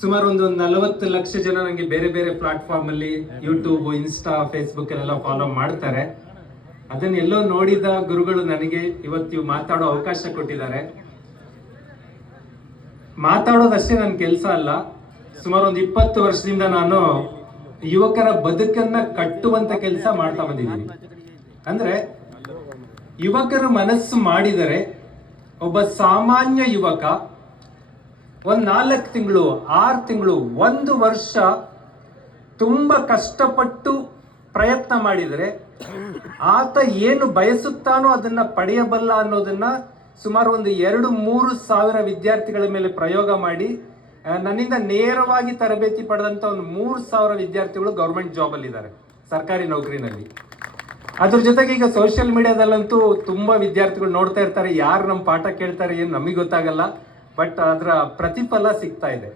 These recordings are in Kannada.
ಸುಮಾರು ಒಂದು ನಲವತ್ತು ಲಕ್ಷ ಜನ ನನಗೆ ಬೇರೆ ಬೇರೆ ಪ್ಲಾಟ್ಫಾರ್ಮ್ ಅಲ್ಲಿ ಯೂಟ್ಯೂಬ್ ಇನ್ಸ್ಟಾ ಫೇಸ್ಬುಕ್ ಎಲ್ಲ ಫಾಲೋ ಮಾಡ್ತಾರೆ. ಅದನ್ನೆಲ್ಲೋ ನೋಡಿದ ಗುರುಗಳು ನನಗೆ ಇವತ್ತು ಮಾತಾಡೋ ಅವಕಾಶ ಕೊಟ್ಟಿದ್ದಾರೆ. ಮಾತಾಡೋದಷ್ಟೇ ನನ್ನ ಕೆಲಸ ಅಲ್ಲ. ಸುಮಾರು ಒಂದು ಇಪ್ಪತ್ತು ವರ್ಷದಿಂದ ನಾನು ಯುವಕರ ಬದುಕನ್ನ ಕಟ್ಟುವಂತ ಕೆಲಸ ಮಾಡ್ತಾ ಬಂದಿದ್ದೀನಿ. ಅಂದ್ರೆ ಯುವಕರು ಮನಸ್ಸು ಮಾಡಿದರೆ ಒಬ್ಬ ಸಾಮಾನ್ಯ ಯುವಕ ಒಂದ್ ನಾಲ್ಕು ತಿಂಗಳು, ಆರು ತಿಂಗಳು, ಒಂದು ವರ್ಷ ತುಂಬಾ ಕಷ್ಟಪಟ್ಟು ಪ್ರಯತ್ನ ಮಾಡಿದರೆ ಆತ ಏನು ಬಯಸುತ್ತಾನೋ ಅದನ್ನ ಪಡೆಯಬಲ್ಲ ಅನ್ನೋದನ್ನ ಸುಮಾರು ಒಂದು ಎರಡು ಮೂರು ಸಾವಿರ ವಿದ್ಯಾರ್ಥಿಗಳ ಮೇಲೆ ಪ್ರಯೋಗ ಮಾಡಿ ನನ್ನಿಂದ ನೇರವಾಗಿ ತರಬೇತಿ ಪಡೆದಂತ ಒಂದು ಮೂರು ಸಾವಿರ ವಿದ್ಯಾರ್ಥಿಗಳು ಗೌರ್ಮೆಂಟ್ ಜಾಬ್ ಅಲ್ಲಿ ಇದ್ದಾರೆ ಸರ್ಕಾರಿ ನೌಕರಿನಲ್ಲಿ. ಅದ್ರ ಜೊತೆಗೆ ಈಗ ಸೋಷಿಯಲ್ ಮೀಡಿಯಾದಲ್ಲಂತೂ ತುಂಬಾ ವಿದ್ಯಾರ್ಥಿಗಳು ನೋಡ್ತಾ ಇರ್ತಾರೆ, ಯಾರು ನಮ್ಮ ಪಾಠ ಕೇಳ್ತಾರೆ ಏನು ನಮಗೆ ಗೊತ್ತಾಗಲ್ಲ. ಬಟ್ ಅದರ ಪ್ರತಿಫಲ ಸಿಗ್ತಾ ಇದೆ.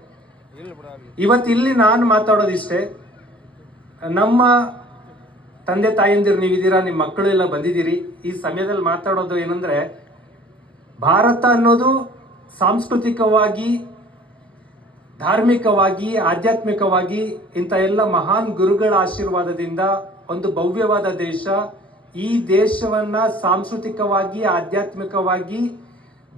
ಇವತ್ತು ಇಲ್ಲಿ ನಾನು ಮಾತಾಡೋದಿಷ್ಟೇ, ನಮ್ಮ ತಂದೆ ತಾಯಂದಿರು ನೀವಿದ್ದೀರಾ, ನಿಮ್ಮ ಮಕ್ಕಳು ಎಲ್ಲ ಬಂದಿದ್ದೀರಿ, ಈ ಸಮಯದಲ್ಲಿ ಮಾತಾಡೋದು ಏನಂದ್ರೆ, ಭಾರತ ಅನ್ನೋದು ಸಾಂಸ್ಕೃತಿಕವಾಗಿ, ಧಾರ್ಮಿಕವಾಗಿ, ಆಧ್ಯಾತ್ಮಿಕವಾಗಿ ಇಂಥ ಎಲ್ಲ ಮಹಾನ್ ಗುರುಗಳ ಆಶೀರ್ವಾದದಿಂದ ಒಂದು ಭವ್ಯವಾದ ದೇಶ, ಈ ದೇಶವನ್ನ ಸಾಂಸ್ಕೃತಿಕವಾಗಿ, ಆಧ್ಯಾತ್ಮಿಕವಾಗಿ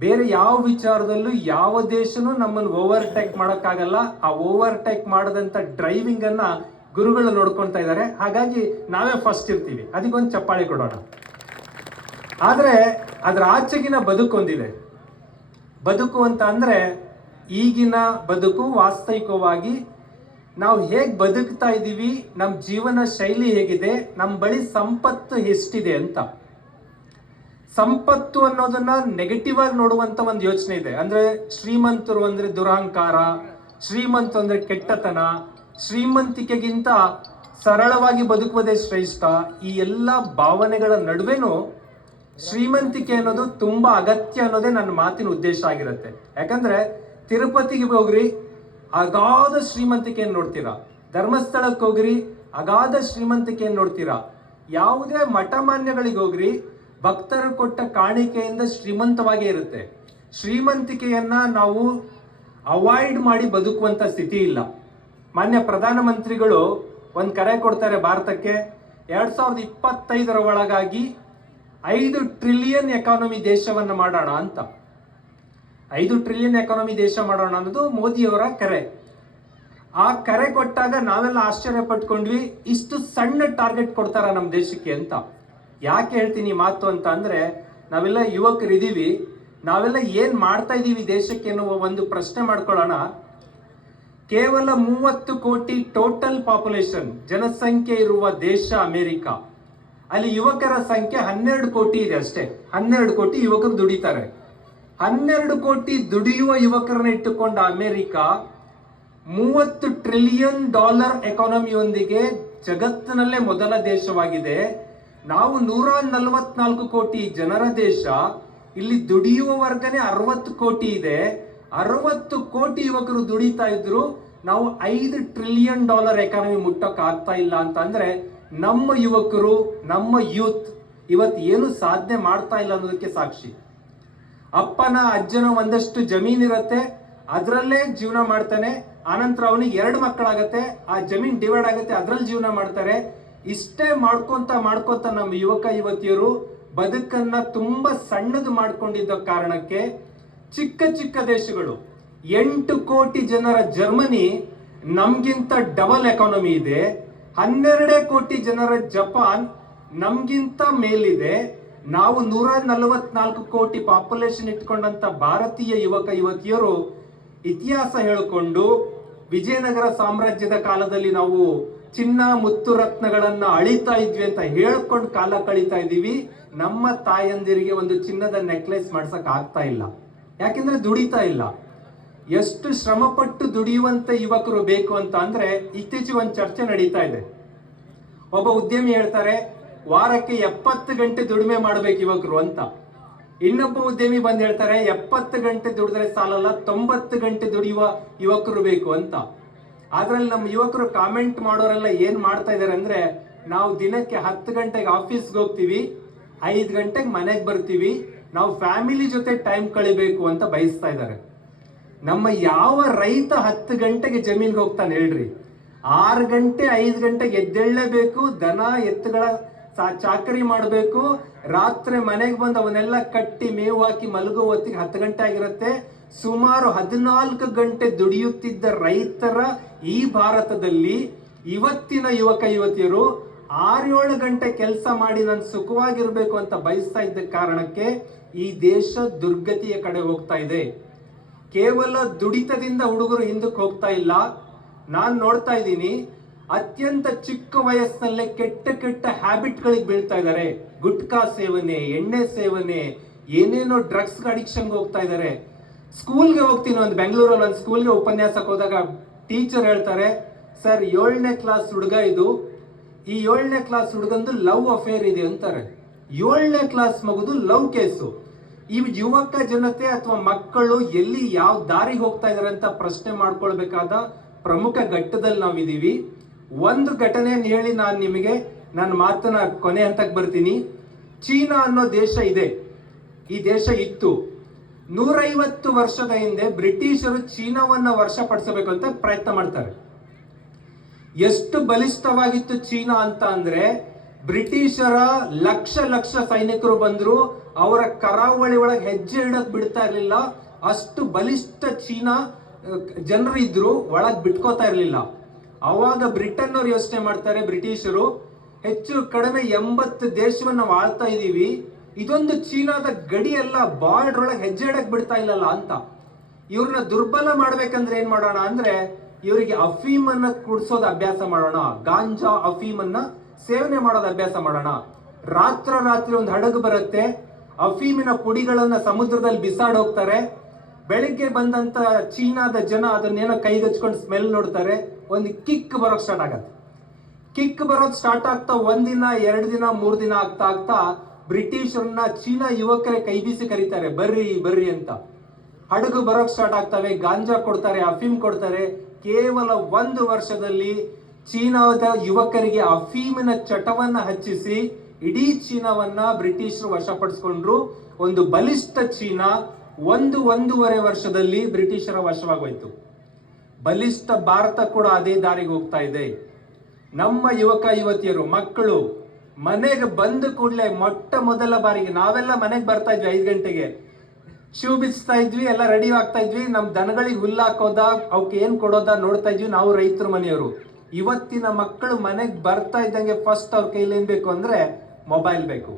ಬೇರೆ ಯಾವ ವಿಚಾರದಲ್ಲೂ ಯಾವ ದೇಶನೂ ನಮ್ಮನ್ನು ಓವರ್ಟೇಕ್ ಮಾಡೋಕ್ಕಾಗಲ್ಲ. ಆ ಓವರ್ಟೇಕ್ ಮಾಡಿದಂಥ ಡ್ರೈವಿಂಗ್ ಅನ್ನ ಗುರುಗಳು ನೋಡ್ಕೊಳ್ತಾ ಇದ್ದಾರೆ. ಹಾಗಾಗಿ ನಾವೇ ಫಸ್ಟ್ ಇರ್ತೀವಿ. ಅದಕ್ಕೊಂದು ಚಪ್ಪಾಳಿ ಕೊಡೋಣ. ಆದರೆ ಅದರ ಆಚೆಗಿನ ಬದುಕೊಂದಿದೆ ಬದುಕು ಅಂತ ಅಂದರೆ ಈಗಿನ ಬದುಕು ವಾಸ್ತವಿಕವಾಗಿ ನಾವು ಹೇಗೆ ಬದುಕ್ತಾ ಇದ್ದೀವಿ ನಮ್ಮ ಜೀವನ ಶೈಲಿ ಹೇಗಿದೆ ನಮ್ಮ ಬಳಿ ಸಂಪತ್ತು ಎಷ್ಟಿದೆ ಅಂತ. ಸಂಪತ್ತು ಅನ್ನೋದನ್ನ ನೆಗೆಟಿವ್ ಆಗಿ ನೋಡುವಂತ ಒಂದು ಯೋಚನೆ ಇದೆ. ಅಂದ್ರೆ ಶ್ರೀಮಂತರು ಅಂದ್ರೆ ದುರಹಂಕಾರ ಶ್ರೀಮಂತ ಅಂದ್ರೆ ಕೆಟ್ಟತನ, ಶ್ರೀಮಂತಿಕೆಗಿಂತ ಸರಳವಾಗಿ ಬದುಕುವುದೇ ಶ್ರೇಷ್ಠ. ಈ ಎಲ್ಲ ಭಾವನೆಗಳ ನಡುವೆನೂ ಶ್ರೀಮಂತಿಕೆ ಅನ್ನೋದು ತುಂಬಾ ಅಗತ್ಯ ಅನ್ನೋದೇ ನನ್ನ ಮಾತಿನ ಉದ್ದೇಶ ಆಗಿರುತ್ತೆ. ಯಾಕಂದ್ರೆ ತಿರುಪತಿಗೆ ಹೋಗ್ರಿ, ಅಗಾಧ ಶ್ರೀಮಂತಿಕೆಯನ್ನು ನೋಡ್ತೀರಾ. ಧರ್ಮಸ್ಥಳಕ್ಕೆ ಹೋಗ್ರಿ, ಅಗಾಧ ಶ್ರೀಮಂತಿಕೆಯನ್ನು ನೋಡ್ತೀರಾ. ಯಾವುದೇ ಮಠಮಾನ್ಯಗಳಿಗೆ ಹೋಗ್ರಿ ಭಕ್ತರು ಕೊಟ್ಟ ಕಾಣಿಕೆಯಿಂದ ಶ್ರೀಮಂತವಾಗೇ ಇರುತ್ತೆ. ಶ್ರೀಮಂತಿಕೆಯನ್ನ ನಾವು ಅವಾಯ್ಡ್ ಮಾಡಿ ಬದುಕುವಂತ ಸ್ಥಿತಿ ಇಲ್ಲ. ಮಾನ್ಯ ಪ್ರಧಾನಮಂತ್ರಿಗಳು ಒಂದು ಕರೆ ಕೊಡ್ತಾರೆ ಭಾರತಕ್ಕೆ. ಎರಡ್ ಸಾವಿರದ ಇಪ್ಪತ್ತೈದರ ಒಳಗಾಗಿ ಐದು ಟ್ರಿಲಿಯನ್ ಎಕಾನಮಿ ದೇಶವನ್ನ ಮಾಡೋಣ ಅಂತ. ಐದು ಟ್ರಿಲಿಯನ್ ಎಕಾನಮಿ ದೇಶ ಮಾಡೋಣ ಅನ್ನೋದು ಮೋದಿಯವರ ಕರೆ. ಆ ಕರೆ ಕೊಟ್ಟಾಗ ನಾವೆಲ್ಲ ಆಶ್ಚರ್ಯ ಪಟ್ಕೊಂಡ್ವಿ ಇಷ್ಟು ಸಣ್ಣ ಟಾರ್ಗೆಟ್ ಕೊಡ್ತಾರ ನಮ್ಮ ದೇಶಕ್ಕೆ ಅಂತ. ಯಾಕೆ ಹೇಳ್ತೀನಿ ಮಾತು ಅಂತ ಅಂದ್ರೆ ನಾವೆಲ್ಲ ಯುವಕರಿದ್ದೀವಿ, ನಾವೆಲ್ಲ ಏನ್ ಮಾಡ್ತಾ ಇದ್ದೀವಿ ದೇಶಕ್ಕೆ ಎನ್ನುವ ಒಂದು ಪ್ರಶ್ನೆ ಮಾಡ್ಕೊಳ್ಳೋಣ. ಕೇವಲ ಮೂವತ್ತು ಕೋಟಿ ಟೋಟಲ್ ಪಾಪ್ಯುಲೇಷನ್ ಜನಸಂಖ್ಯೆ ಇರುವ ದೇಶ ಅಮೆರಿಕ. ಅಲ್ಲಿ ಯುವಕರ ಸಂಖ್ಯೆ ಹನ್ನೆರಡು ಕೋಟಿ ಇದೆ ಅಷ್ಟೇ. ಹನ್ನೆರಡು ಕೋಟಿ ಯುವಕರು ದುಡಿತಾರೆ. ಹನ್ನೆರಡು ಕೋಟಿ ದುಡಿಯುವ ಯುವಕರನ್ನ ಇಟ್ಟುಕೊಂಡ ಅಮೆರಿಕ ಮೂವತ್ತು ಟ್ರಿಲಿಯನ್ ಡಾಲರ್ ಎಕಾನಮಿಯೊಂದಿಗೆ ಜಗತ್ತಿನಲ್ಲೇ ಮೊದಲ ದೇಶವಾಗಿದೆ. ನಾವು ನೂರ ನಲವತ್ನಾಲ್ಕು ಕೋಟಿ ಜನರ ದೇಶ, ಇಲ್ಲಿ ದುಡಿಯುವ ವರ್ಗನೇ ಅರವತ್ತು ಕೋಟಿ ಇದೆ. ಅರವತ್ತು ಕೋಟಿ ಯುವಕರು ದುಡಿತಾ ಇದ್ರು. ನಾವು ಐದು ಟ್ರಿಲಿಯನ್ ಡಾಲರ್ ಎಕಾನಮಿ ಮುಟ್ಟಕ್ ಆಗ್ತಾ ಇಲ್ಲ ಅಂತಂದ್ರೆ ನಮ್ಮ ಯುವಕರು, ನಮ್ಮ ಯೂತ್ ಇವತ್ತು ಏನು ಸಾಧನೆ ಮಾಡ್ತಾ ಇಲ್ಲ ಅನ್ನೋದಕ್ಕೆ ಸಾಕ್ಷಿ. ಅಪ್ಪನ ಅಜ್ಜನ ಒಂದಷ್ಟು ಜಮೀನಿರುತ್ತೆ ಅದರಲ್ಲೇ ಜೀವನ ಮಾಡ್ತಾನೆ. ಆನಂತರ ಅವನಿಗೆ ಎರಡು ಮಕ್ಕಳಾಗತ್ತೆ. ಆ ಜಮೀನ್ ಡಿವೈಡ್ ಆಗುತ್ತೆ, ಅದ್ರಲ್ಲಿ ಜೀವನ ಮಾಡ್ತಾರೆ. ಇಷ್ಟೇ ಮಾಡ್ಕೊಂತ ಮಾಡ್ಕೊಂತ ನಮ್ಮ ಯುವಕ ಯುವತಿಯರು ಬದುಕನ್ನ ತುಂಬಾ ಸಣ್ಣದು ಮಾಡ್ಕೊಂಡಿದ್ದ ಕಾರಣಕ್ಕೆ ಚಿಕ್ಕ ಚಿಕ್ಕ ದೇಶಗಳು, ಎಂಟು ಕೋಟಿ ಜನರ ಜರ್ಮನಿ ನಮ್ಗಿಂತ ಡಬಲ್ ಎಕಾನಮಿ ಇದೆ, ಹನ್ನೆರಡೇ ಕೋಟಿ ಜನರ ಜಪಾನ್ ನಮ್ಗಿಂತ ಮೇಲಿದೆ, ನಾವು ನೂರ ನಲವತ್ನಾಲ್ಕು ಕೋಟಿ ಪಾಪ್ಯುಲೇಷನ್ ಇಟ್ಕೊಂಡಂತ ಭಾರತೀಯ ಯುವಕ ಯುವತಿಯರು ಇತಿಹಾಸ ಹೇಳಿಕೊಂಡು ವಿಜಯನಗರ ಸಾಮ್ರಾಜ್ಯದ ಕಾಲದಲ್ಲಿ ನಾವು ಚಿನ್ನ ಮುತ್ತು ರತ್ನಗಳನ್ನ ಅಳಿತಾ ಇದ್ವಿ ಅಂತ ಹೇಳ್ಕೊಂಡು ಕಾಲ ಕಳೀತಾ ಇದ್ದೀವಿ. ನಮ್ಮ ತಾಯಂದಿರಿಗೆ ಒಂದು ಚಿನ್ನದ ನೆಕ್ಲೆಸ್ ಮಾಡ್ಸಕ್ ಆಗ್ತಾ ಇಲ್ಲ. ಯಾಕೆಂದ್ರೆ ದುಡಿತಾ ಇಲ್ಲ. ಎಷ್ಟು ಶ್ರಮಪಟ್ಟು ದುಡಿಯುವಂತ ಯುವಕರು ಬೇಕು ಅಂತ ಅಂದ್ರೆ ಇತ್ತೀಚೆಗೆ ಒಂದು ಚರ್ಚೆ ನಡೀತಾ ಇದೆ. ಒಬ್ಬ ಉದ್ಯಮಿ ಹೇಳ್ತಾರೆ, ವಾರಕ್ಕೆ ಎಪ್ಪತ್ತು ಗಂಟೆ ದುಡಿಮೆ ಮಾಡ್ಬೇಕು ಯುವಕರು ಅಂತ. ಇನ್ನೊಬ್ಬ ಉದ್ಯಮಿ ಬಂದ್ ಹೇಳ್ತಾರೆ, ಎಪ್ಪತ್ತು ಗಂಟೆ ದುಡಿದ್ರೆ ಸಾಲಲ್ಲ, ತೊಂಬತ್ತು ಗಂಟೆ ದುಡಿಯುವ ಯುವಕರು ಬೇಕು ಅಂತ. ಅದ್ರಲ್ಲಿ ನಮ್ಮ ಯುವಕರು ಕಾಮೆಂಟ್ ಮಾಡೋರೆಲ್ಲ ಏನ್ ಮಾಡ್ತಾ ಇದಾರೆ ಅಂದ್ರೆ, ನಾವು ದಿನಕ್ಕೆ ಹತ್ತು ಗಂಟೆಗೆ ಆಫೀಸ್ಗೆ ಹೋಗ್ತೀವಿ, ಐದು ಗಂಟೆಗೆ ಮನೆಗೆ ಬರ್ತೀವಿ, ನಾವು ಫ್ಯಾಮಿಲಿ ಜೊತೆ ಟೈಮ್ ಕಳಿಬೇಕು ಅಂತ ಬಯಸ್ತಾ ಇದ್ದಾರೆ ನಮ್ಮ ಯಾವ ರೈತ ಹತ್ತು ಗಂಟೆಗೆ ಜಮೀನ್ಗೆ ಹೋಗ್ತಾನೆ ಹೇಳ್ರಿ. ಆರು ಗಂಟೆ, ಐದು ಗಂಟೆಗೆ ಎದ್ದೇಳಲೇಬೇಕು, ದನ, ಎತ್ತುಗಳ ಚಾಕರಿ ಮಾಡಬೇಕು, ರಾತ್ರಿ ಮನೆಗೆ ಬಂದು ಅವನ್ನೆಲ್ಲ ಕಟ್ಟಿ ಮೇವು ಹಾಕಿ ಮಲಗೋ ಹೊತ್ತಿಗೆ ಹತ್ತು ಗಂಟೆ ಆಗಿರುತ್ತೆ ಸುಮಾರು ಹದಿನಾಲ್ಕು ಗಂಟೆ ದುಡಿಯುತ್ತಿದ್ದ ರೈತರ ಈ ಭಾರತದಲ್ಲಿ ಇವತ್ತಿನ ಯುವಕ ಯುವತಿಯರು ಆರೇಳು ಗಂಟೆ ಕೆಲಸ ಮಾಡಿ ನಾನು ಸುಖವಾಗಿರ್ಬೇಕು ಅಂತ ಬಯಸ್ತಾ ಇದ್ದ ಕಾರಣಕ್ಕೆ ಈ ದೇಶ ದುರ್ಗತಿಯ ಕಡೆ ಹೋಗ್ತಾ ಇದೆ. ಕೇವಲ ದುಡಿತದಿಂದ ಹುಡುಗರು ಹಿಂದಕ್ಕೆ ಹೋಗ್ತಾ ಇಲ್ಲ. ನಾನು ನೋಡ್ತಾ ಇದ್ದೀನಿ, ಅತ್ಯಂತ ಚಿಕ್ಕ ವಯಸ್ಸಿನಲ್ಲೇ ಕೆಟ್ಟ ಕೆಟ್ಟ ಹ್ಯಾಬಿಟ್ಗಳಿಗೆ ಬೀಳ್ತಾ ಇದ್ದಾರೆ. ಗುಟ್ಕಾ ಸೇವನೆ, ಎಣ್ಣೆ ಸೇವನೆ, ಏನೇನೋ ಡ್ರಗ್ಸ್ ಅಡಿಕ್ಷನ್ಗೆ ಹೋಗ್ತಾ ಇದ್ದಾರೆ. ಸ್ಕೂಲ್ಗೆ ಹೋಗ್ತೀನಿ ಒಂದು ಬೆಂಗಳೂರಲ್ಲಿ ಒಂದು ಸ್ಕೂಲ್ಗೆ ಉಪನ್ಯಾಸಕ್ಕೆ ಹೋದಾಗ ಟೀಚರ್ ಹೇಳ್ತಾರೆ, ಸರ್, ಏಳನೇ ಕ್ಲಾಸ್ ಹುಡುಗ ಇದು. ಈ ಏಳನೇ ಕ್ಲಾಸ್ ಹುಡುಗಂದು ಲವ್ ಅಫೇರ್ ಇದೆ ಅಂತಾರೆ. ಏಳನೇ ಕ್ಲಾಸ್ ಮಗುದು ಲವ್ ಕೇಸು. ಈ ಯುವಕ ಜನತೆ ಅಥವಾ ಮಕ್ಕಳು ಎಲ್ಲಿ ಯಾವ ದಾರಿಗೆ ಹೋಗ್ತಾ ಇದಾರೆ ಅಂತ ಪ್ರಶ್ನೆ ಮಾಡ್ಕೊಳ್ಬೇಕಾದ ಪ್ರಮುಖ ಘಟ್ಟದಲ್ಲಿ ನಾವಿದ್ದೀವಿ ಒಂದು ಘಟನೆಯನ್ನು ಹೇಳಿ ನಾನು ನಿಮಗೆ ನನ್ನ ಮಾತನ್ನ ಕೊನೆ ಹಂತಕ್ಕೆ ಬರ್ತೀನಿ. ಚೀನಾ ಅನ್ನೋ ದೇಶ ಇದೆ. ಈ ದೇಶ ಇತ್ತು. ನೂರೈವತ್ತು ವರ್ಷದ ಹಿಂದೆ ಬ್ರಿಟಿಷರು ಚೀನಾವನ್ನ ವರ್ಷಪಡಿಸಬೇಕು ಅಂತ ಪ್ರಯತ್ನ ಮಾಡ್ತಾರೆ. ಎಷ್ಟು ಬಲಿಷ್ಠವಾಗಿತ್ತು ಚೀನಾ ಅಂತ ಅಂದ್ರೆ ಬ್ರಿಟಿಷರ ಲಕ್ಷ ಲಕ್ಷ ಸೈನಿಕರು ಬಂದ್ರು, ಅವರ ಕರಾವಳಿ ಒಳಗೆ ಹೆಜ್ಜೆ ಇಡಕ್ ಬಿಡ್ತಾ ಇರಲಿಲ್ಲ. ಅಷ್ಟು ಬಲಿಷ್ಠ ಚೀನಾ ಜನರು ಇದ್ರು, ಒಳಗ್ ಬಿಟ್ಕೋತಾ ಇರಲಿಲ್ಲ. ಅವಾಗ ಬ್ರಿಟನ್ ಅವ್ರು ಯೋಚನೆ ಮಾಡ್ತಾರೆ, ಬ್ರಿಟಿಷರು, ಹೆಚ್ಚು ಕಡಿಮೆ ಎಂಬತ್ತು ದೇಶವನ್ನ ನಾವು ಆಳ್ತಾ ಇದೀವಿ. ಇದೊಂದು ಚೀನಾದ ಗಡಿ ಎಲ್ಲ ಬಾರ್ಡರ್ ಒಳಗೆ ಹೆಜ್ಜೆ ಇಡಕ್ ಬಿಡ್ತಾ ಇಲ್ಲಲ್ಲ ಅಂತ. ಇವ್ರನ್ನ ದುರ್ಬಲ ಮಾಡ್ಬೇಕಂದ್ರೆ ಏನ್ ಮಾಡೋಣ ಅಂದ್ರೆ, ಇವರಿಗೆ ಅಫೀಮ್ ಅನ್ನ ಕುಡ್ಸೋದು ಅಭ್ಯಾಸ ಮಾಡೋಣ. ಗಾಂಜಾ ಅಫೀಮ್ ಅನ್ನ ಸೇವನೆ ಮಾಡೋದು ಅಭ್ಯಾಸ ಮಾಡೋಣ. ರಾತ್ರ ರಾತ್ರಿ ಒಂದು ಹಡಗು ಬರುತ್ತೆ, ಅಫೀಮಿನ ಪುಡಿಗಳನ್ನ ಸಮುದ್ರದಲ್ಲಿ ಬಿಸಾಡೋಗ್ತಾರೆ ಬೆಳಿಗ್ಗೆ ಬಂದಂತ ಚೀನಾದ ಜನ ಅದನ್ನೇನೋ ಕೈಗಚ್ಕೊಂಡು ಸ್ಮೆಲ್ ನೋಡ್ತಾರೆ. ಒಂದು ಕಿಕ್ ಬರೋಕ್ ಸ್ಟಾರ್ಟ್ ಆಗತ್ತೆ. ಕಿಕ್ ಬರೋದು ಸ್ಟಾರ್ಟ್ ಆಗ್ತಾ ಒಂದಿನ, ಎರಡು ದಿನ, ಮೂರು ದಿನ ಆಗ್ತಾ ಆಗ್ತಾ ಬ್ರಿಟಿಷರನ್ನ ಚೀನಾ ಯುವಕರೇ ಕೈ ಬೀಸಿ ಕರೀತಾರೆ, ಬರ್ರಿ ಬರ್ರಿ ಅಂತ. ಹಡಗು ಬರೋಕ್ ಸ್ಟಾರ್ಟ್ ಆಗ್ತವೆ, ಗಾಂಜಾ ಕೊಡ್ತಾರೆ, ಅಫೀಮ್ ಕೊಡ್ತಾರೆ. ಕೇವಲ ಒಂದು ವರ್ಷದಲ್ಲಿ ಚೀನಾದ ಯುವಕರಿಗೆ ಅಫೀಮಿನ ಚಟವನ್ನ ಹಚ್ಚಿಸಿ, ಇಡೀ ಚೀನಾವನ್ನ ಬ್ರಿಟಿಷರು ವಶಪಡಿಸಿಕೊಂಡ್ರು. ಒಂದು ಬಲಿಷ್ಠ ಚೀನಾ ಒಂದು ಒಂದೂವರೆ ವರ್ಷದಲ್ಲಿ ಬ್ರಿಟಿಷರ ವಶವಾಗೋಯ್ತು. ಬಲಿಷ್ಠ ಭಾರತ ಕೂಡ ಅದೇ ದಾರಿಗೆ ಹೋಗ್ತಾ ಇದೆ. ನಮ್ಮ ಯುವಕ ಯುವತಿಯರು, ಮಕ್ಕಳು ಮನೆಗೆ ಬಂದ ಕೂಡಲೇ ಮೊಟ್ಟ ಮೊದಲ ಬಾರಿಗೆ ನಾವೆಲ್ಲ ಮನೆಗೆ ಬರ್ತಾ ಇದ್ವಿ ಐದು ಗಂಟೆಗೆ. ಶೂ ಬಿಚ್ತಾ ಇದ್ವಿ, ಎಲ್ಲ ರೆಡಿ ಆಗ್ತಾ ಇದ್ವಿ. ನಮ್ಮ ದನಗಳಿಗೆ ಹುಲ್ಲು ಹಾಕೋದ ಅವಕ್ಕೆ ಏನು ಕೊಡೋದ ನೋಡ್ತಾ ಇದ್ವಿ ನಾವು ರೈತರ ಮನೆಯವರು. ಇವತ್ತಿನ ಮಕ್ಕಳು ಮನೆಗೆ ಬರ್ತಾ ಇದ್ದಂಗೆ ಫಸ್ಟ್ ಅವ್ರ ಕೈಲಿ ಏನು ಬೇಕು ಅಂದ್ರೆ ಮೊಬೈಲ್ ಬೇಕು.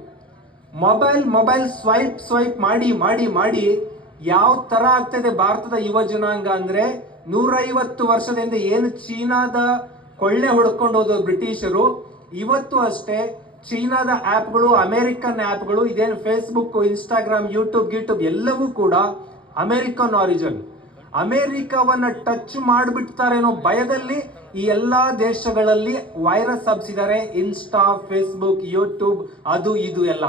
ಮೊಬೈಲ್ ಮೊಬೈಲ್ ಸ್ವೈಪ್ ಸ್ವೈಪ್ ಮಾಡಿ ಮಾಡಿ ಮಾಡಿ ಯಾವ ತರ ಆಗ್ತದೆ ಭಾರತದ ಯುವ ಜನಾಂಗ ಅಂದ್ರೆ ನೂರೈವತ್ತು ವರ್ಷದಿಂದ ಏನು ಚೀನಾದ ಕೊಳ್ಳೆ ಹೊಡ್ಕೊಂಡು ಹೋದ ಬ್ರಿಟಿಷರು, ಇವತ್ತು ಅಷ್ಟೇ ಚೀನಾದ ಆಪ್ಗಳು, ಅಮೆರಿಕನ್ ಆಪ್ಗಳು, ಇದೇನು ಫೇಸ್ಬುಕ್ ಇನ್ಸ್ಟಾಗ್ರಾಮ್ ಯೂಟ್ಯೂಬ್ ಯೂಟ್ಯೂಬ್ ಎಲ್ಲವೂ ಕೂಡ ಅಮೆರಿಕನ್ ಆರಿಜನ್ ಅಮೆರಿಕವನ್ನ ಟಚ್ ಮಾಡಿಬಿಡ್ತಾರೆ ಭಯದಲ್ಲಿ ಈ ಎಲ್ಲಾ ದೇಶಗಳಲ್ಲಿ ವೈರಸ್ ಹಬ್ಸಿದ್ದಾರೆ. ಇನ್ಸ್ಟಾ ಫೇಸ್ಬುಕ್ ಯೂಟ್ಯೂಬ್ ಅದು, ಇದು ಎಲ್ಲ.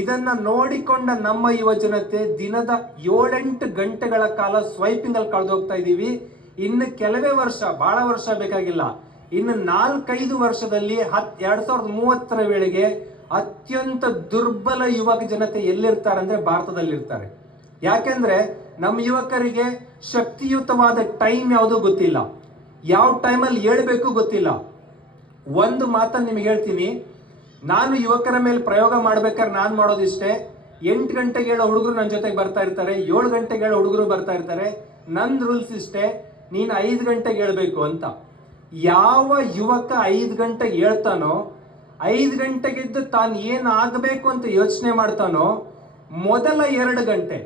ಇದನ್ನ ನೋಡಿಕೊಂಡ ನಮ್ಮ ಯುವ ಜನತೆ ದಿನದ ಏಳೆಂಟು ಗಂಟೆಗಳ ಕಾಲ ಸ್ವೈಪಿಂಗ್ ಅಲ್ಲಿ ಕಳೆದೋಗ್ತಾ ಇದ್ದೀವಿ ಇನ್ನು ಕೆಲವೇ ವರ್ಷ ಬಹಳ ವರ್ಷ ಬೇಕಾಗಿಲ್ಲ. ಇನ್ನು ನಾಲ್ಕೈದು ವರ್ಷದಲ್ಲಿ ಹತ್, ಎರಡ್ ಸಾವಿರದ ಮೂವತ್ತರ ವೇಳೆಗೆ ಅತ್ಯಂತ ದುರ್ಬಲ ಯುವಕ ಜನತೆ ಎಲ್ಲಿರ್ತಾರೆ ಅಂದ್ರೆ ಭಾರತದಲ್ಲಿರ್ತಾರೆ. ಯಾಕೆಂದ್ರೆ ನಮ್ಮ ಯುವಕರಿಗೆ ಶಕ್ತಿಯುತವಾದ ಟೈಮ್ ಯಾವುದು ಗೊತ್ತಿಲ್ಲ. ಯಾವ ಟೈಮಲ್ಲಿ ಹೇಳ್ಬೇಕು ಗೊತ್ತಿಲ್ಲ. ಒಂದು ಮಾತನ್ನು ನಿಮ್ಗೆ ಹೇಳ್ತೀನಿ. ನಾನು ಯುವಕರ ಮೇಲೆ ಪ್ರಯೋಗ ಮಾಡ್ಬೇಕಾದ್ರೆ ನಾನು ಮಾಡೋದಿಷ್ಟೇ ಎಂಟು ಗಂಟೆಗೆ ಹೇಳೋ ಹುಡುಗರು ನನ್ನ ಜೊತೆಗೆ ಬರ್ತಾ ಇರ್ತಾರೆ, ಏಳು ಗಂಟೆಗೆ ಹೇಳೋ ಹುಡುಗರು ಬರ್ತಾ ಇರ್ತಾರೆ. ನನ್ನ ರೂಲ್ಸ್ ಇಷ್ಟೇ. ನೀನು ಐದು ಗಂಟೆಗೆ ಹೇಳ್ಬೇಕು ಅಂತ. ಯಾವ ಯುವಕ ಐದು ಗಂಟೆಗೆ ಹೇಳ್ತಾನೋ, ಐದು ಗಂಟೆಗೆದ್ದು ತಾನು ಏನು ಆಗಬೇಕು ಅಂತ ಯೋಚನೆ ಮಾಡ್ತಾನೋ, ಮೊದಲ ಎರಡು ಗಂಟೆ,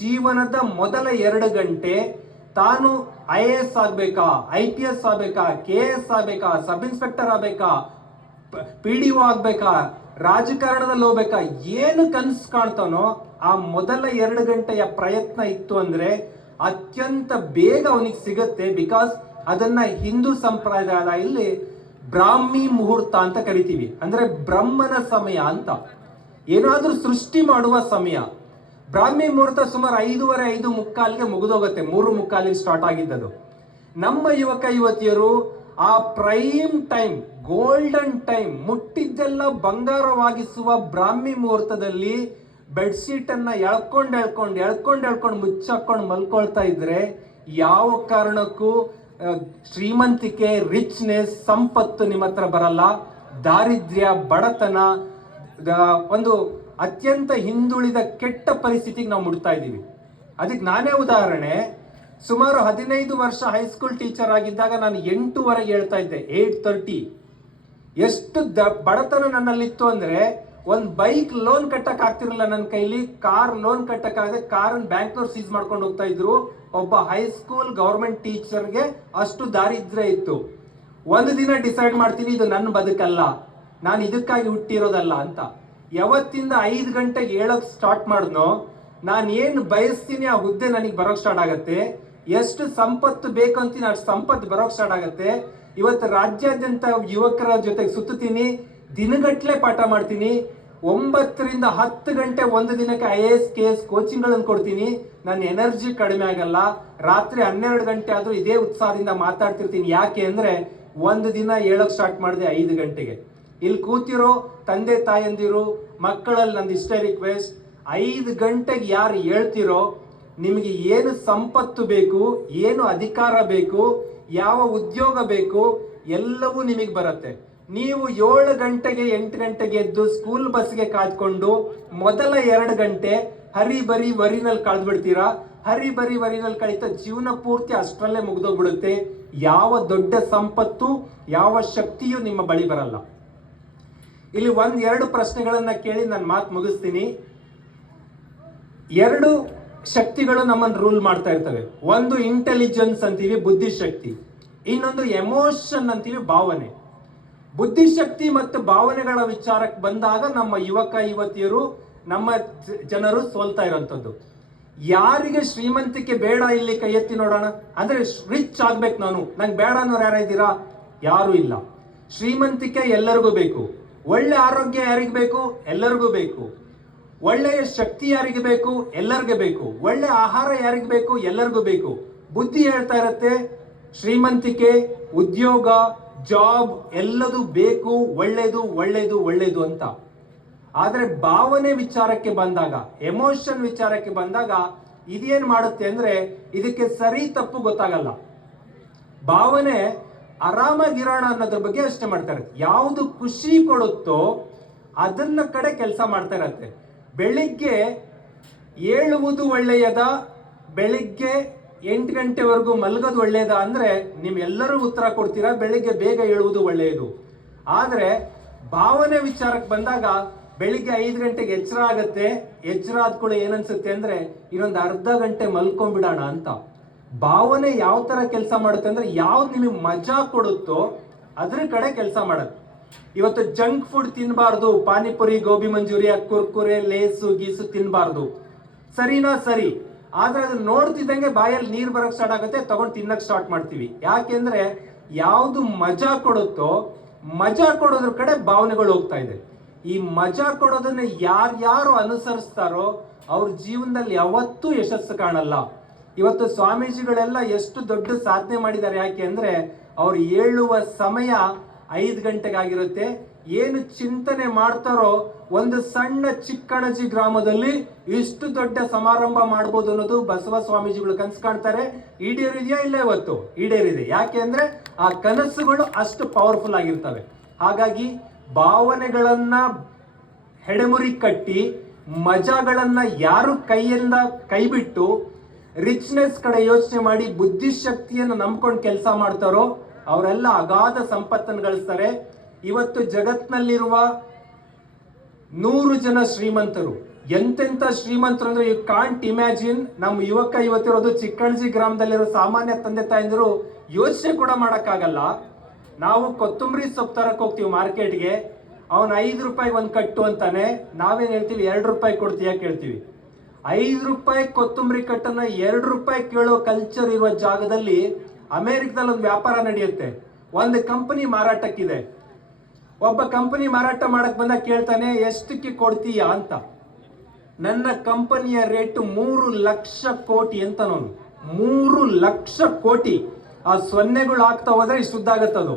ಜೀವನದ ಮೊದಲ ಎರಡು ಗಂಟೆ ತಾನು ಐ ಎ ಎಸ್ ಆಗ್ಬೇಕಾ, ಐ ಪಿ ಎಸ್ ಆಗ್ಬೇಕಾ, ಕೆ ಎಸ್ ಆಗ್ಬೇಕಾ, ಸಬ್ ಇನ್ಸ್ಪೆಕ್ಟರ್ ಆಗ್ಬೇಕಾ, ಪಿ ಡಿ ಒ ಆಗ್ಬೇಕಾ, ರಾಜಕಾರಣದಲ್ಲಿ ಹೋಗ್ಬೇಕಾ, ಏನು ಕನಸು ಕಾಣ್ತಾನೋ ಆ ಮೊದಲ ಎರಡು ಗಂಟೆಯ ಪ್ರಯತ್ನ ಇತ್ತು ಅಂದ್ರೆ ಅತ್ಯಂತ ಬೇಗ ಅವನಿಗೆ ಸಿಗುತ್ತೆ ಬಿಕಾಸ್ ಅದನ್ನ ಹಿಂದೂ ಸಂಪ್ರದಾಯದ ಇಲ್ಲಿ ಬ್ರಾಹ್ಮಿ ಮುಹೂರ್ತ ಅಂತ ಕರಿತೀವಿ. ಅಂದ್ರೆ ಬ್ರಹ್ಮನ ಸಮಯ ಅಂತ. ಏನಾದ್ರೂ ಸೃಷ್ಟಿ ಮಾಡುವ ಸಮಯ. ಬ್ರಾಹ್ಮಿ ಮುಹೂರ್ತ ಸುಮಾರು ಐದೂವರೆ, ಐದು ಮುಕ್ಕಾಲಿಗೆ ಮುಗಿದೋಗುತ್ತೆ. ಮೂರು ಮುಕ್ಕಾಲಿಗೆ ಸ್ಟಾರ್ಟ್ ಆಗಿದ್ದದು ನಮ್ಮ ಯುವಕ, ಯುವತಿಯರು ಆ ಪ್ರೈಮ್ ಟೈಮ್ ಗೋಲ್ಡನ್ ಟೈಮ್ ಮುಟ್ಟಿದ್ದೆಲ್ಲ ಬಂಗಾರವಾಗಿಸುವ ಬ್ರಾಹ್ಮಿ ಮುಹೂರ್ತದಲ್ಲಿ ಬೆಡ್ಶೀಟ್ ಅನ್ನ ಎಳ್ಕೊಂಡು ಎಳ್ಕೊಂಡು ಎಳ್ಕೊಂಡು, ಎಳ್ಕೊಂಡ್ ಮುಚ್ಚಾಕೊಂಡು ಮಲ್ಕೊಳ್ತಾ ಇದ್ರೆ ಯಾವ ಕಾರಣಕ್ಕೂ ಶ್ರೀಮಂತಿಕೆ ರಿಚ್ನೆಸ್ ಸಂಪತ್ತು ನಿಮ್ಮ ಹತ್ರ ಬರಲ್ಲ. ದಾರಿದ್ರ್ಯ, ಬಡತನ ಒಂದು ಅತ್ಯಂತ ಹಿಂದುಳಿದ ಕೆಟ್ಟ ಪರಿಸ್ಥಿತಿಗೆ ನಾವು ಮುಡ್ತಾ ಇದ್ದೀವಿ. ಅದಕ್ಕೆ ನಾನೇ ಉದಾಹರಣೆ. ಸುಮಾರು ಹದಿನೈದು ವರ್ಷ ಹೈಸ್ಕೂಲ್ ಟೀಚರ್ ಆಗಿದ್ದಾಗ ನಾನು ಎಂಟೂವರೆಗೆ ಹೇಳ್ತಾ ಇದ್ದೆ ಏಟ್ ತರ್ಟಿ ಎಷ್ಟು ದ, ಬಡತನ ನನ್ನಲ್ಲಿತ್ತು ಅಂದ್ರೆ ಒಂದು ಬೈಕ್ ಲೋನ್ ಕಟ್ಟಕ್ ಆಗ್ತಿರಲಿಲ್ಲ ನನ್ನ ಕೈಲಿ ಕಾರ್ ಲೋನ್ ಕಟ್ಟಕ್ ಕಾರನ್ನು ಕಾರ್ ಬ್ಯಾಂಕ್ನವ್ರು ಸೀಸ್ ಮಾಡ್ಕೊಂಡು ಹೋಗ್ತಾ ಇದ್ರು. ಒಬ್ಬ ಹೈಸ್ಕೂಲ್ ಗೌರ್ಮೆಂಟ್ ಟೀಚರ್ಗೆ ಅಷ್ಟು ದಾರಿದ್ರ್ಯ ಇತ್ತು. ಒಂದು ದಿನ ಡಿಸೈಡ್ ಮಾಡ್ತೀನಿ, ಇದು ನನ್ನ ಬದುಕಲ್ಲ. ನಾನು ಇದಕ್ಕಾಗಿ ಹುಟ್ಟಿರೋದಲ್ಲ ಅಂತ. ಯಾವತ್ತಿಂದ ಐದು ಗಂಟೆಗೆ ಹೇಳಕ್ ಸ್ಟಾರ್ಟ್ ಮಾಡಿದ್ನೋ, ನಾನು ಏನು ಬಯಸ್ತೀನಿ ಆ ಹುದ್ದೆ ನನಗೆ ಬರೋಕ್ ಸ್ಟಾರ್ಟ್ ಆಗುತ್ತೆ. ಎಷ್ಟು ಸಂಪತ್ತು ಬೇಕು ಅಂತೀನಿ, ಅಷ್ಟು ಸಂಪತ್ತು ಬರೋಕ್ ಸ್ಟಾರ್ಟ್ ಆಗುತ್ತೆ. ಇವತ್ತು ರಾಜ್ಯಾದ್ಯಂತ ಯುವಕರ ಜೊತೆಗೆ ಸುತ್ತುತ್ತೀನಿ, ದಿನಗಟ್ಲೆ ಪಾಠ ಮಾಡ್ತೀನಿ. ಒಂಬತ್ತರಿಂದ ಹತ್ತು ಗಂಟೆ ಒಂದು ದಿನಕ್ಕೆ I A S K S ಕೋಚಿಂಗ್ಗಳನ್ನು ಕೊಡ್ತೀನಿ. ನನ್ನ ಎನರ್ಜಿ ಕಡಿಮೆ ಆಗಲ್ಲ. ರಾತ್ರಿ ಹನ್ನೆರಡು ಗಂಟೆ ಆದ್ರೂ ಇದೇ ಉತ್ಸಾಹದಿಂದ ಮಾತಾಡ್ತಿರ್ತೀನಿ. ಯಾಕೆ ಅಂದ್ರೆ ಒಂದು ದಿನ ಹೇಳಕ್ ಸ್ಟಾರ್ಟ್ ಮಾಡಿದೆ ಐದು ಗಂಟೆಗೆ. ಇಲ್ಲಿ ಕೂತಿರೋ ತಂದೆ ತಾಯಂದಿರು, ಮಕ್ಕಳಲ್ಲಿ ನಂದು ಇಷ್ಟೇ ರಿಕ್ವೆಸ್ಟ್ ಐದು ಗಂಟೆಗೆ ಯಾರು ಹೇಳ್ತಿರೋ, ನಿಮಗೆ ಏನು ಸಂಪತ್ತು ಬೇಕು, ಏನು ಅಧಿಕಾರ ಬೇಕು, ಯಾವ ಉದ್ಯೋಗ ಬೇಕು, ಎಲ್ಲವೂ ನಿಮಗೆ ಬರುತ್ತೆ. ನೀವು ಏಳು ಗಂಟೆಗೆ ಎಂಟು ಗಂಟೆಗೆ ಎದ್ದು ಸ್ಕೂಲ್ ಬಸ್ಗೆ ಕಾದ್ಕೊಂಡು ಮೊದಲ ಎರಡು ಗಂಟೆ ಹರಿ ಬರಿ ವರಿನಲ್ಲಿ ಕಳೆದ್ಬಿಡ್ತೀರಾ? ಹರಿ ಬರಿ ವರಿನಲ್ಲಿ ಕಳೀತಾ ಜೀವನ ಪೂರ್ತಿ ಅಷ್ಟರಲ್ಲೇ ಮುಗಿದೋಗ್ಬಿಡುತ್ತೆ. ಯಾವ ದೊಡ್ಡ ಸಂಪತ್ತು, ಯಾವ ಶಕ್ತಿಯೂ ನಿಮ್ಮ ಬಳಿ ಬರಲ್ಲ. ಇಲ್ಲಿ ಒಂದ್ ಎರಡು ಪ್ರಶ್ನೆಗಳನ್ನ ಕೇಳಿ ನಾನು ಮಾತು ಮುಗಿಸ್ತೀನಿ. ಎರಡು ಶಕ್ತಿಗಳು ನಮ್ಮನ್ನು ರೂಲ್ ಮಾಡ್ತಾ ಇರ್ತವೆ. ಒಂದು ಇಂಟೆಲಿಜೆನ್ಸ್ ಅಂತೀವಿ, ಬುದ್ಧಿಶಕ್ತಿ. ಇನ್ನೊಂದು ಎಮೋಷನ್ ಅಂತೀವಿ, ಭಾವನೆ. ಬುದ್ಧಿಶಕ್ತಿ ಮತ್ತು ಭಾವನೆಗಳ ವಿಚಾರಕ್ಕೆ ಬಂದಾಗ ನಮ್ಮ ಯುವಕ, ಯುವತಿಯರು, ನಮ್ಮ ಜನರು ಸೋಲ್ತಾ ಇರೋಂಥದ್ದು. ಯಾರಿಗೆ ಶ್ರೀಮಂತಿಕೆ ಬೇಡ ಇಲ್ಲಿ ಕೈ ಎತ್ತಿ ನೋಡೋಣ? ಅಂದ್ರೆ ರಿಚ್ ಆಗ್ಬೇಕು ನಾನು. ನಂಗೆ ಬೇಡ ಅನ್ನೋರು ಯಾರ ಇದ್ದೀರಾ? ಯಾರು ಇಲ್ಲ. ಶ್ರೀಮಂತಿಕೆ ಎಲ್ಲರಿಗೂ ಬೇಕು. ಒಳ್ಳೆ ಆರೋಗ್ಯ ಯಾರಿಗೆ ಬೇಕು? ಎಲ್ಲರಿಗೂ ಬೇಕು. ಒಳ್ಳೆಯ ಶಕ್ತಿ ಯಾರಿಗೆ ಬೇಕು? ಎಲ್ಲರಿಗೂ ಬೇಕು. ಒಳ್ಳೆ ಆಹಾರ ಯಾರಿಗೆ ಬೇಕು? ಎಲ್ಲರಿಗೂ ಬೇಕು. ಬುದ್ಧಿ ಹೇಳ್ತಾ ಇರತ್ತೆ, ಶ್ರೀಮಂತಿಕೆ, ಉದ್ಯೋಗ ಜಾಬ್ ಎಲ್ಲದೂ ಬೇಕು, ಒಳ್ಳೇದು ಒಳ್ಳೇದು ಒಳ್ಳೇದು ಅಂತ. ಆದರೆ ಭಾವನೆ ವಿಚಾರಕ್ಕೆ ಬಂದಾಗ, ಎಮೋಷನ್ ವಿಚಾರಕ್ಕೆ ಬಂದಾಗ ಇದೇನ್ ಮಾಡುತ್ತೆ ಅಂದ್ರೆ ಇದಕ್ಕೆ ಸರಿ ತಪ್ಪು ಗೊತ್ತಾಗಲ್ಲ. ಭಾವನೆ ಆರಾಮಾಗಿರೋಣ ಅನ್ನೋದ್ರ ಬಗ್ಗೆ ಅಷ್ಟೇ ಮಾಡ್ತಾರೆ ಯಾವುದು ಖುಷಿ ಕೊಡುತ್ತೋ ಅದನ್ನ ಕಡೆ ಕೆಲಸ ಮಾಡ್ತಾ ಇರತ್ತೆ. ಬೆಳಿಗ್ಗೆ ಏಳುವುದು ಒಳ್ಳೆಯದ? ಬೆಳಿಗ್ಗೆ ಎಂಟು ಗಂಟೆವರೆಗೂ ಮಲಗೋದು ಒಳ್ಳೆಯದಾ ಅಂದರೆ ನಿಮ್ಮೆಲ್ಲರೂ ಉತ್ತರ ಕೊಡ್ತೀರಾ, ಬೆಳಿಗ್ಗೆ ಬೇಗ ಏಳುವುದು ಒಳ್ಳೆಯದು ಆದರೆ ಭಾವನೆ ವಿಚಾರಕ್ಕೆ ಬಂದಾಗ ಬೆಳಿಗ್ಗೆ ಐದು ಗಂಟೆಗೆ ಎಚ್ಚರ ಆಗುತ್ತೆ, ಎಚ್ಚರ ಆದ್ಕೊಳ್ಳಿ ಏನನ್ಸುತ್ತೆ ಅಂದ್ರೆ ಇನ್ನೊಂದು ಅರ್ಧ ಗಂಟೆ ಮಲ್ಕೊಂಡ್ಬಿಡೋಣ ಅಂತ. ಭಾವನೆ ಯಾವ ತರ ಕೆಲಸ ಮಾಡುತ್ತೆ ಅಂದ್ರೆ ಯಾವ್ದು ನಿಮಗೆ ಮಜಾ ಕೊಡುತ್ತೋ ಅದ್ರ ಕಡೆ ಕೆಲಸ ಮಾಡುತ್ತೆ. ಇವತ್ತು ಜಂಕ್ ಫುಡ್ ತಿನ್ನಬಾರ್ದು ಪಾನಿಪುರಿ, ಗೋಬಿ ಮಂಜೂರಿ ಕುರ್ಕುರೆ, ಲೇಸು, ಗೀಸು ತಿನ್ನಬಾರ್ದು ಸರಿನಾ ಸರಿ. ಆದ್ರೆ ಅದನ್ನ ನೋಡ್ತಿದ್ದಂಗೆ ಬಾಯಲ್ಲಿ ನೀರು ಬರಕ್ ಸ್ಟಾರ್ಟ್ ಆಗುತ್ತೆ, ತಗೊಂಡ್ ತಿನ್ನಕ್ ಸ್ಟಾರ್ಟ್ ಮಾಡ್ತೀವಿ. ಯಾಕೆಂದ್ರೆ ಯಾವುದು ಮಜಾ ಕೊಡುತ್ತೋ, ಮಜಾ ಕೊಡೋದ್ರ ಕಡೆ ಭಾವನೆಗಳು ಹೋಗ್ತಾ ಇದೆ. ಈ ಮಜಾ ಕೊಡೋದನ್ನ ಯಾರ್ಯಾರು ಅನುಸರಿಸ್ತಾರೋ, ಅವ್ರ ಜೀವನದಲ್ಲಿ ಯಾವತ್ತೂ ಯಶಸ್ಸು ಕಾಣಲ್ಲ. ಇವತ್ತು ಸ್ವಾಮೀಜಿಗಳೆಲ್ಲ ಎಷ್ಟು ದೊಡ್ಡ ಸಾಧನೆ ಮಾಡಿದ್ದಾರೆ, ಯಾಕೆ ಅಂದ್ರೆ ಅವ್ರು ಏಳುವ ಸಮಯ ಐದು ಗಂಟೆಗಾಗಿರುತ್ತೆ ಏನು ಚಿಂತನೆ ಮಾಡ್ತಾರೋ ಒಂದು ಸಣ್ಣ ಚಿಕ್ಕಣಜಿ ಗ್ರಾಮದಲ್ಲಿ ಇಷ್ಟು ದೊಡ್ಡ ಸಮಾರಂಭ ಮಾಡ್ಬೋದು ಅನ್ನೋದು ಬಸವ ಸ್ವಾಮೀಜಿಗಳು ಕನಸು ಕಾಣ್ತಾರೆ. ಈಡೇರಿದೆಯಾ ಇಲ್ಲ ಇವತ್ತು? ಈಡೇರಿದೆ. ಯಾಕೆ ಅಂದ್ರೆ ಆ ಕನಸುಗಳು ಅಷ್ಟು ಪವರ್ಫುಲ್ ಆಗಿರ್ತವೆ. ಹಾಗಾಗಿ ಭಾವನೆಗಳನ್ನ ಹೆಡೆಮುರಿ ಕಟ್ಟಿ, ಮಜಾಗಳನ್ನ ಯಾರು ಕೈಯಿಂದ ಕೈಬಿಟ್ಟು ರಿಚ್ನೆಸ್ ಕಡೆ ಯೋಚನೆ ಮಾಡಿ ಬುದ್ಧಿಶಕ್ತಿಯನ್ನು ನಂಬ್ಕೊಂಡು ಕೆಲಸ ಮಾಡ್ತಾರೋ, ಅವರೆಲ್ಲ ಅಗಾಧ ಸಂಪತ್ತನ್ನು ಗಳಿಸ್ತಾರೆ. ಇವತ್ತು ಜಗತ್ನಲ್ಲಿರುವ ನೂರು ಜನ ಶ್ರೀಮಂತರು. ಎಂತೆಂತ ಶ್ರೀಮಂತರು ಅಂದ್ರೆ ಯು ಕಾಂಟ್ ಇಮ್ಯಾಜಿನ್ ನಮ್ಮ ಯುವಕ ಇವತ್ತಿರೋದು ಚಿಕ್ಕಣಜಿ ಗ್ರಾಮದಲ್ಲಿರೋ ಸಾಮಾನ್ಯ ತಂದೆ ತಾಯಂದಿರು ಯೋಚನೆ ಕೂಡ ಮಾಡಕ್ಕಾಗಲ್ಲ. ನಾವು ಕೊತ್ತಂಬರಿ ಸೊಪ್ಪು ತರಕ್ಕೆ ಹೋಗ್ತೀವಿ ಮಾರ್ಕೆಟ್ಗೆ. ಅವನ್ ಐದು ರೂಪಾಯಿ ಒಂದು ಕಟ್ಟು ಅಂತಾನೆ. ನಾವೇನ್ ಹೇಳ್ತೀವಿ? ಎರಡು ರೂಪಾಯಿ ಕೊಡ್ತೀಯಾ ಕೇಳ್ತೀವಿ ಐದು ರೂಪಾಯಿ ಕೊತ್ತಂಬರಿ ಕಟ್ಟನ್ನ ಎರಡು ರೂಪಾಯಿ ಕೇಳೋ ಕಲ್ಚರ್ ಇರುವ ಜಾಗದಲ್ಲಿ ಅಮೆರಿಕದಲ್ಲಿ ಒಂದು ವ್ಯಾಪಾರ ನಡೆಯುತ್ತೆ. ಒಂದು ಕಂಪನಿ ಮಾರಾಟಕ್ಕಿದೆ. ಒಬ್ಬ ಕಂಪನಿ ಮಾರಾಟ ಮಾಡಕ್ ಬಂದ ಕೇಳ್ತಾನೆ, ಎಷ್ಟಕ್ಕೆ ಕೊಡ್ತೀಯಾ ಅಂತ? ನನ್ನ ಕಂಪನಿಯ ರೇಟ್ ಮೂರು ಲಕ್ಷ ಕೋಟಿ ಅಂತ ನಾನು ಮೂರು ಲಕ್ಷ ಕೋಟಿ. ಆ ಸೊನ್ನೆಗಳು ಆಗ್ತಾ ಹೋದ್ರೆ ಸುದ್ದಾಗತ್ತದು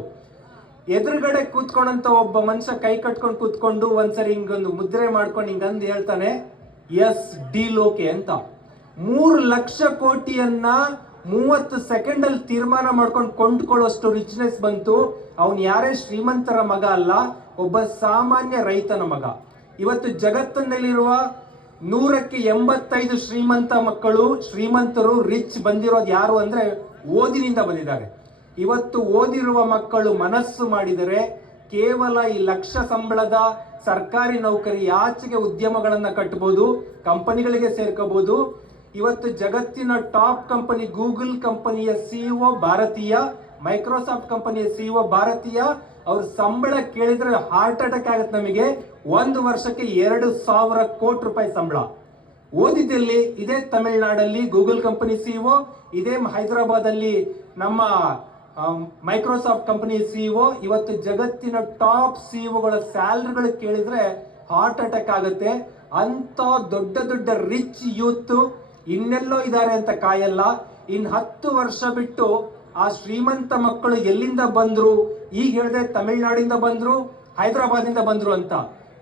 ಎದುರುಗಡೆ ಕೂತ್ಕೊಂಡಂತ ಒಬ್ಬ ಮನುಷ್ಯ ಕೈ ಕಟ್ಕೊಂಡು ಕೂತ್ಕೊಂಡು ಒಂದ್ಸರಿ ಹಿಂಗೊಂದು ಮುದ್ರೆ ಮಾಡ್ಕೊಂಡು ಹಿಂಗಂದು ಹೇಳ್ತಾನೆ, ಎಸ್ ಡಿ ಲೋಕೆ ಅಂತ. ಮೂರು ಲಕ್ಷ ಕೋಟಿಯನ್ನ ಮೂವತ್ತು ಸೆಕೆಂಡ್ ಅಲ್ಲಿ ತೀರ್ಮಾನ ಮಾಡ್ಕೊಂಡು ಕೊಂಡ್ಕೊಳ್ಳೋಷ್ಟು ರಿಚ್ನೆಸ್ ಬಂತು. ಅವನು ಯಾರೇ ಶ್ರೀಮಂತರ ಮಗ ಅಲ್ಲ, ಒಬ್ಬ ಸಾಮಾನ್ಯ ರೈತನ ಮಗ. ಇವತ್ತು ಜಗತ್ತಿನಲ್ಲಿರುವ ನೂರಕ್ಕೆ ಎಂಬತ್ತೈದು ಶ್ರೀಮಂತ ಮಕ್ಕಳು, ಶ್ರೀಮಂತರು ರಿಚ್ ಬಂದಿರೋದು ಯಾರು ಅಂದ್ರೆ ಓದಿನಿಂದ ಬಂದಿದ್ದಾರೆ. ಇವತ್ತು ಓದಿರುವ ಮಕ್ಕಳು ಮನಸ್ಸು ಮಾಡಿದರೆ ಕೇವಲ ಈ ಲಕ್ಷ ಸಂಬಳದ ಸರ್ಕಾರಿ ನೌಕರಿ ಆಚೆಗೆ ಉದ್ಯಮಗಳನ್ನು ಕಟ್ಟಬಹುದು ಕಂಪನಿಗಳಿಗೆ ಸೇರ್ಕೋಬಹುದು ಇವತ್ತು ಜಗತ್ತಿನ ಟಾಪ್ ಕಂಪನಿ ಗೂಗಲ್ ಕಂಪನಿಯ ಸಿಇಒ ಭಾರತೀಯ, ಮೈಕ್ರೋಸಾಫ್ಟ್ ಕಂಪನಿಯ ಸಿಇಒ ಭಾರತೀಯ, ಅವ್ರ ಸಂಬಳ ಕೇಳಿದ್ರೆ ಹಾರ್ಟ್ ಅಟ್ಯಾಕ್ ಆಗುತ್ತೆ ನಮಗೆ. ಒಂದು ವರ್ಷಕ್ಕೆ ಎರಡು ಸಾವಿರ ಕೋಟಿ ರೂಪಾಯಿ ಸಂಬಳ. ಓದಿದಲ್ಲಿ ಇದೇ ತಮಿಳುನಾಡಲ್ಲಿ ಗೂಗಲ್ ಕಂಪನಿ ಸಿಇಒ, ಇದೇ ಹೈದರಾಬಾದ್ ಅಲ್ಲಿ ನಮ್ಮ ಮೈಕ್ರೋಸಾಫ್ಟ್ ಕಂಪನಿ ಸಿಇಒ. ಇವತ್ತು ಜಗತ್ತಿನ ಟಾಪ್ ಸಿಇಒಗಳ ಸ್ಯಾಲರಿಗಳು ಕೇಳಿದ್ರೆ ಹಾರ್ಟ್ ಅಟ್ಯಾಕ್ ಆಗುತ್ತೆ. ಅಂತ ದೊಡ್ಡ ದೊಡ್ಡ ರಿಚ್ ಯೂತ್ ಇನ್ನೆಲ್ಲೋ ಇದ್ದಾರೆ ಅಂತ ಕಾಯಲ್ಲ. ಇನ್ ಹತ್ತು ವರ್ಷ ಬಿಟ್ಟು ಆ ಶ್ರೀಮಂತ ಮಕ್ಕಳು ಎಲ್ಲಿಂದ ಬಂದ್ರು? ಈಗ ಹೇಳಿದೆ ತಮಿಳ್ನಾಡಿಂದ ಬಂದ್ರು ಹೈದರಾಬಾದಿಂದ ಬಂದ್ರು ಅಂತ.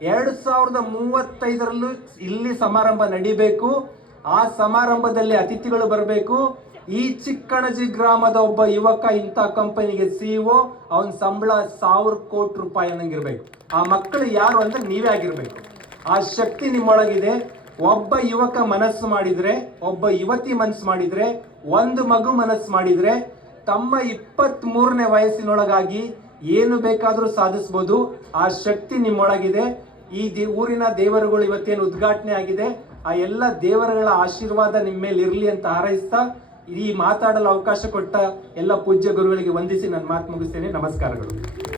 ಎರಡ್ ಸಾವಿರದ ಮೂವತ್ತೈದರಲ್ಲೂ ಇಲ್ಲಿ ಸಮಾರಂಭ ನಡಿಬೇಕು. ಆ ಸಮಾರಂಭದಲ್ಲಿ ಅತಿಥಿಗಳು ಬರಬೇಕು. ಈ ಚಿಕ್ಕಣಜಿ ಗ್ರಾಮದ ಒಬ್ಬ ಯುವಕ ಇಂಥ ಕಂಪನಿಗೆ ಸಿಇಒ ಅವನ ಸಂಬಳ ಸಾವಿರ ಕೋಟಿ ರೂಪಾಯಿ ಅನ್ನಂಗಿರ್ಬೇಕು. ಆ ಮಕ್ಕಳು ಯಾರು ಅಂದ್ರೆ ನೀವೇ ಆಗಿರ್ಬೇಕು. ಆ ಶಕ್ತಿ ನಿಮ್ಮೊಳಗಿದೆ. ಒಬ್ಬ ಯುವಕ ಮನಸ್ಸು ಮಾಡಿದ್ರೆ, ಒಬ್ಬ ಯುವತಿ ಮನಸ್ಸು ಮಾಡಿದ್ರೆ, ಒಂದು ಮಗು ಮನಸ್ಸು ಮಾಡಿದ್ರೆ, ತಮ್ಮ ಇಪ್ಪತ್ತ್ ಮೂರನೇ ವಯಸ್ಸಿನೊಳಗಾಗಿ ಏನು ಬೇಕಾದರೂ ಸಾಧಿಸ್ಬೋದು. ಆ ಶಕ್ತಿ ನಿಮ್ಮೊಳಗಿದೆ. ಈ ಊರಿನ ದೇವರುಗಳು ಇವತ್ತೇನು ಉದ್ಘಾಟನೆ ಆಗಿದೆ. ಆ ಎಲ್ಲ ದೇವರುಗಳ ಆಶೀರ್ವಾದ ನಿಮ್ಮ ಮೇಲೆ ಇರಲಿ ಅಂತ ಹಾರೈಸ್ತಾ, ಈ ಮಾತಾಡಲು ಅವಕಾಶ ಕೊಟ್ಟ ಎಲ್ಲ ಪೂಜ್ಯ ಗುರುಗಳಿಗೆ ವಂದಿಸಿ ನನ್ನ ಮಾತು ಮುಗಿಸ್ತೇನೆ. ನಮಸ್ಕಾರಗಳು.